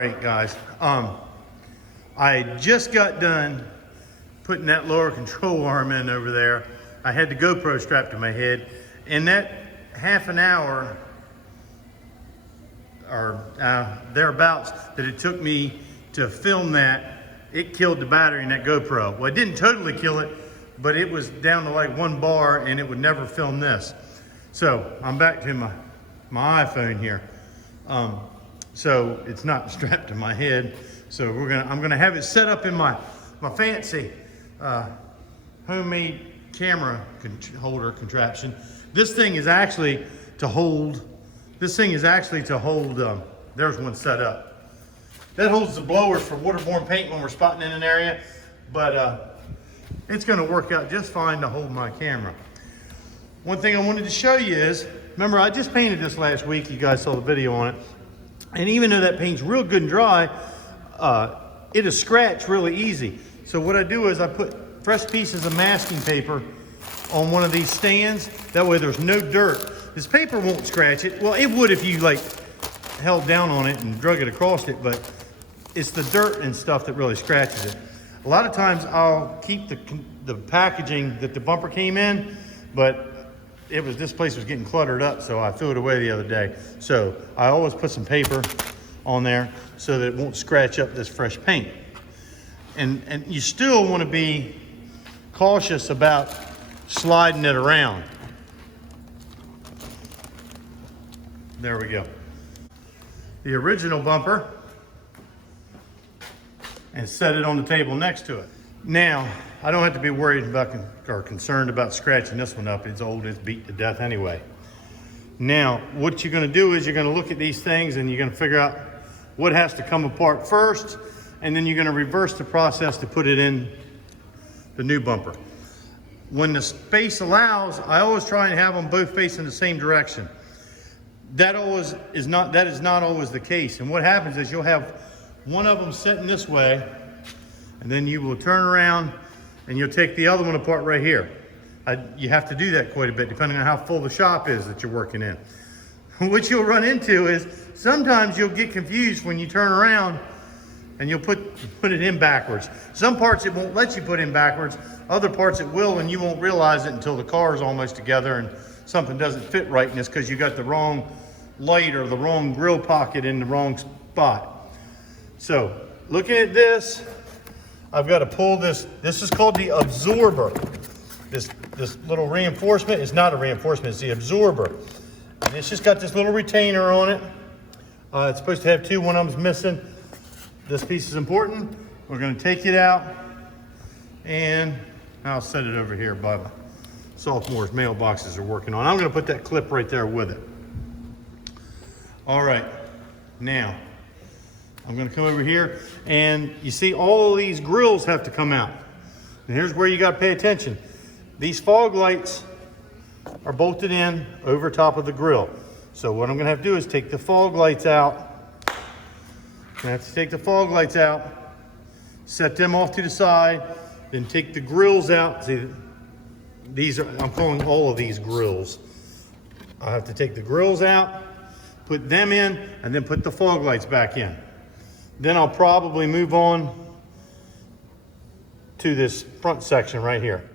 Right, guys. I just got done putting that lower control arm in over there. I had the GoPro strapped to my head, and that half an hour or thereabouts that it took me to film that, it killed the battery in that GoPro. Well, it didn't totally kill it, but it was down to like 1 bar, and it would never film this. So I'm back to my iPhone here. So it's not strapped to my head. So I'm gonna have it set up in my fancy homemade camera holder contraption. This thing is actually to hold. There's one set up. That holds the blowers for waterborne paint when we're spotting in an area, but it's gonna work out just fine to hold my camera. One thing I wanted to show you is, remember I just painted this last week. You guys saw the video on it. And even though that paint's real good and dry, it'll scratch really easy. So what I do is I put fresh pieces of masking paper on one of these stands. That way there's no dirt. This paper won't scratch it. Well, it would if you like held down on it and drug it across it, but it's the dirt and stuff that really scratches it. A lot of times I'll keep the packaging that the bumper came in, but this place was getting cluttered up, so I threw it away the other day. So I always put some paper on there so that it won't scratch up this fresh paint. And you still want to be cautious about sliding it around. There we go. The original bumper, and set it on the table next to it. Now, I don't have to be worried about or concerned about scratching this one up. It's old, it's beat to death anyway. Now, what you're gonna do is you're gonna look at these things and you're gonna figure out what has to come apart first, and then you're gonna reverse the process to put it in the new bumper. When the space allows, I always try and have them both facing the same direction. That is not always the case. And what happens is you'll have one of them sitting this way, and then you will turn around and you'll take the other one apart right here. You have to do that quite a bit depending on how full the shop is that you're working in. What you'll run into is sometimes you'll get confused when you turn around and you'll put it in backwards. Some parts it won't let you put in backwards, other parts it will, and you won't realize it until the car is almost together and something doesn't fit right, and it's because you got the wrong light or the wrong grill pocket in the wrong spot. So looking at this, I've got to pull this. This is called the absorber. This little reinforcement is not a reinforcement, it's the absorber. And it's just got this little retainer on it. It's supposed to have two, one of them's missing. This piece is important. We're going to take it out, and I'll set it over here by my sophomore's mailboxes are working on. I'm going to put that clip right there with it. All right, now I'm gonna come over here, and you see all of these grills have to come out. And here's where you gotta pay attention. These fog lights are bolted in over top of the grill. So what I'm gonna have to do is take the fog lights out. I have to take the fog lights out, set them off to the side, then take the grills out. See, I'm calling all of these grills. I have to take the grills out, put them in, and then put the fog lights back in. Then I'll probably move on to this front section right here.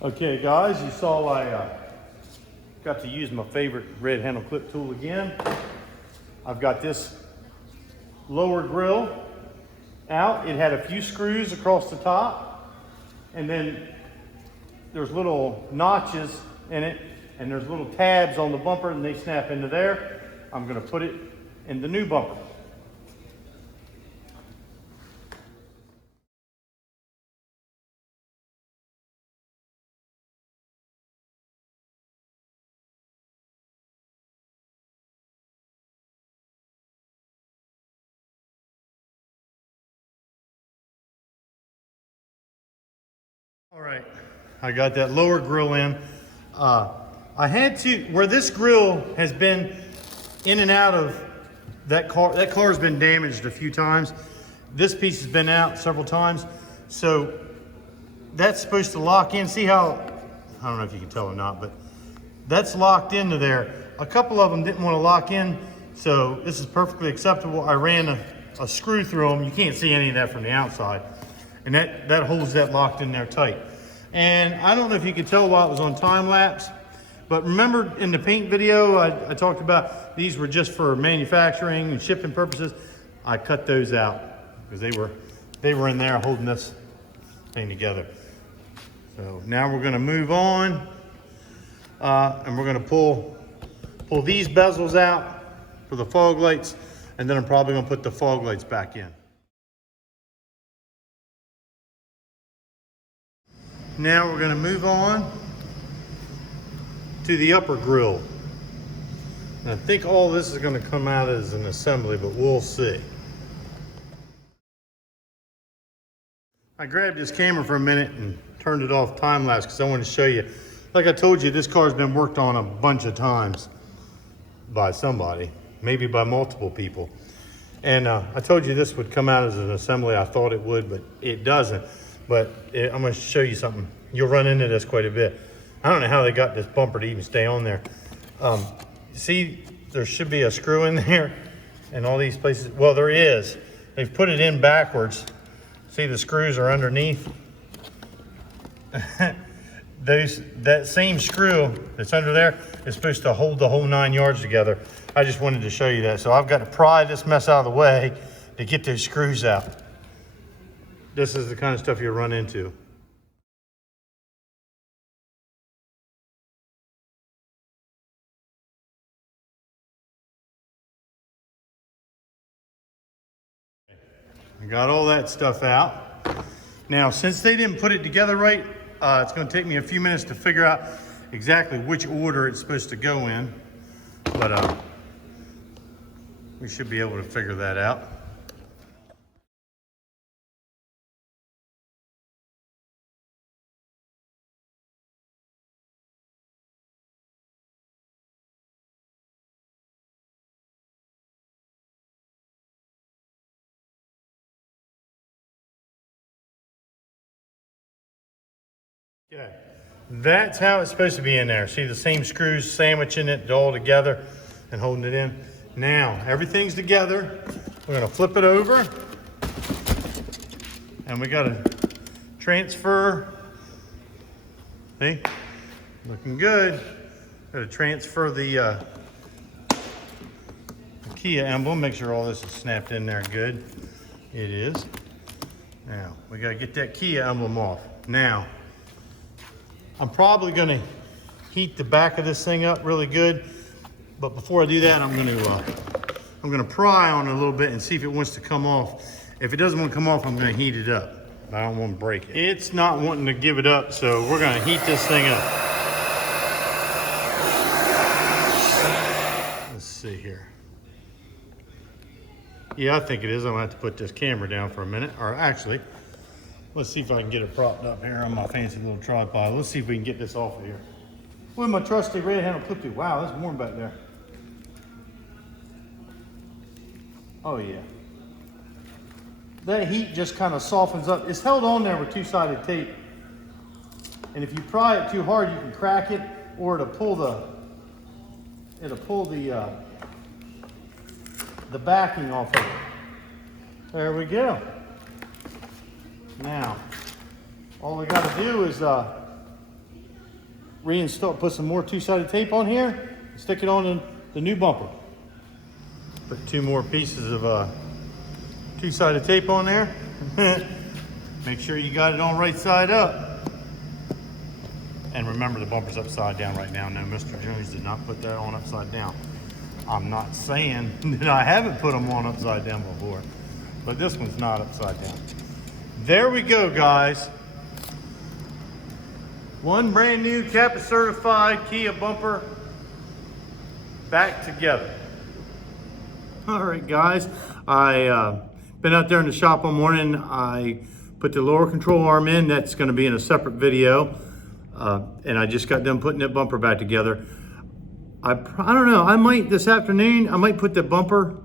Okay guys, you saw I got to use my favorite red handle clip tool again. I've got this lower grill out. It had a few screws across the top, and then there's little notches in it, and there's little tabs on the bumper, and they snap into there. I'm gonna put it in the new bumper. All right, I got that lower grill in. I had to, where this grill has been in and out of that car's been damaged a few times. This piece has been out several times. So that's supposed to lock in. See how I don't know if you can tell or not, but that's locked into there. A couple of them didn't want to lock in, so this is perfectly acceptable. I ran a screw through them. You can't see any of that from the outside. And that holds that locked in there tight. And I don't know if you could tell while it was on time lapse, but remember in the paint video, I talked about these were just for manufacturing and shipping purposes. I cut those out because they were in there holding this thing together. So now we're gonna move on and we're gonna pull these bezels out for the fog lights, and then I'm probably gonna put the fog lights back in. Now we're gonna move on to the upper grill. And I think all this is gonna come out as an assembly, but we'll see. I grabbed this camera for a minute and turned it off time lapse because I wanted to show you. Like I told you, this car's been worked on a bunch of times by somebody, maybe by multiple people. And I told you this would come out as an assembly. I thought it would, but it doesn't. But I'm gonna show you something. You'll run into this quite a bit. I don't know how they got this bumper to even stay on there. See, there should be a screw in there and all these places. Well, there is. They've put it in backwards. See, the screws are underneath. That same screw that's under there is supposed to hold the whole 9 yards together. I just wanted to show you that. So I've got to pry this mess out of the way to get those screws out. This is the kind of stuff you run into. I got all that stuff out. Now, since they didn't put it together right, it's going to take me a few minutes to figure out exactly which order it's supposed to go in, but we should be able to figure that out. Okay, that's how it's supposed to be in there. See the same screws sandwiching it all together and holding it in. Now, everything's together. We're gonna flip it over and we gotta transfer. See, looking good. Gotta transfer the Kia emblem. Make sure all this is snapped in there good. It is. Now, we gotta get that Kia emblem off. Now, I'm probably gonna heat the back of this thing up really good, but before I do that, I'm gonna pry on it a little bit and see if it wants to come off. If it doesn't want to come off, I'm gonna heat it up. I don't want to break it. It's not wanting to give it up, so we're gonna heat this thing up. Let's see here. Yeah, I think it is. I'm gonna have to put this camera down for a minute, or actually, let's see if I can get it propped up here on my fancy little tripod. Let's see if we can get this off of here. With my trusty red handle clip tool. Wow, that's warm back there. Oh yeah. That heat just kind of softens up. It's held on there with two-sided tape. And if you pry it too hard, you can crack it, or it'll pull the backing off of it. There we go. Now, all we got to do is reinstall, put some more two-sided tape on here, stick it on the new bumper. Put 2 more pieces of two-sided tape on there. Make sure you got it on right side up. And remember, the bumper's upside down right now. No, Mr. Jones did not put that on upside down. I'm not saying that I haven't put them on upside down before, but this one's not upside down. There we go, guys. One brand new CAPA certified Kia bumper back together. All right, guys. I been out there in the shop all morning. I put the lower control arm in. That's going to be in a separate video. And I just got done putting that bumper back together. I don't know. I might this afternoon. I might put the bumper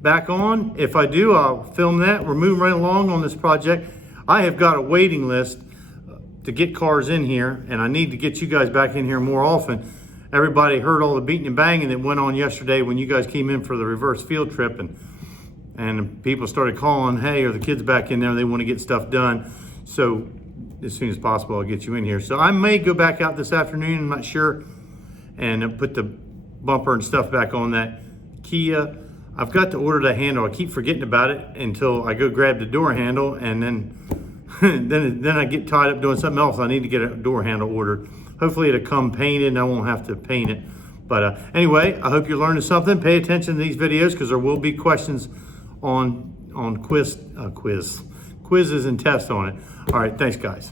back on. If I do, I'll film that. We're moving right along on this project. I have got a waiting list to get cars in here, and I need to get you guys back in here more often. Everybody heard all the beating and banging that went on yesterday when you guys came in for the reverse field trip, and people started calling, hey, are the kids back in there? They want to get stuff done. So as soon as possible, I'll get you in here. So I may go back out this afternoon, I'm not sure, and put the bumper and stuff back on that Kia. I've got to order the handle. I keep forgetting about it until I go grab the door handle, and then then I get tied up doing something else. I need to get a door handle ordered. Hopefully it'll come painted and I won't have to paint it. But anyway, I hope you're learning something. Pay attention to these videos because there will be questions on quizzes and tests on it. All right, thanks guys.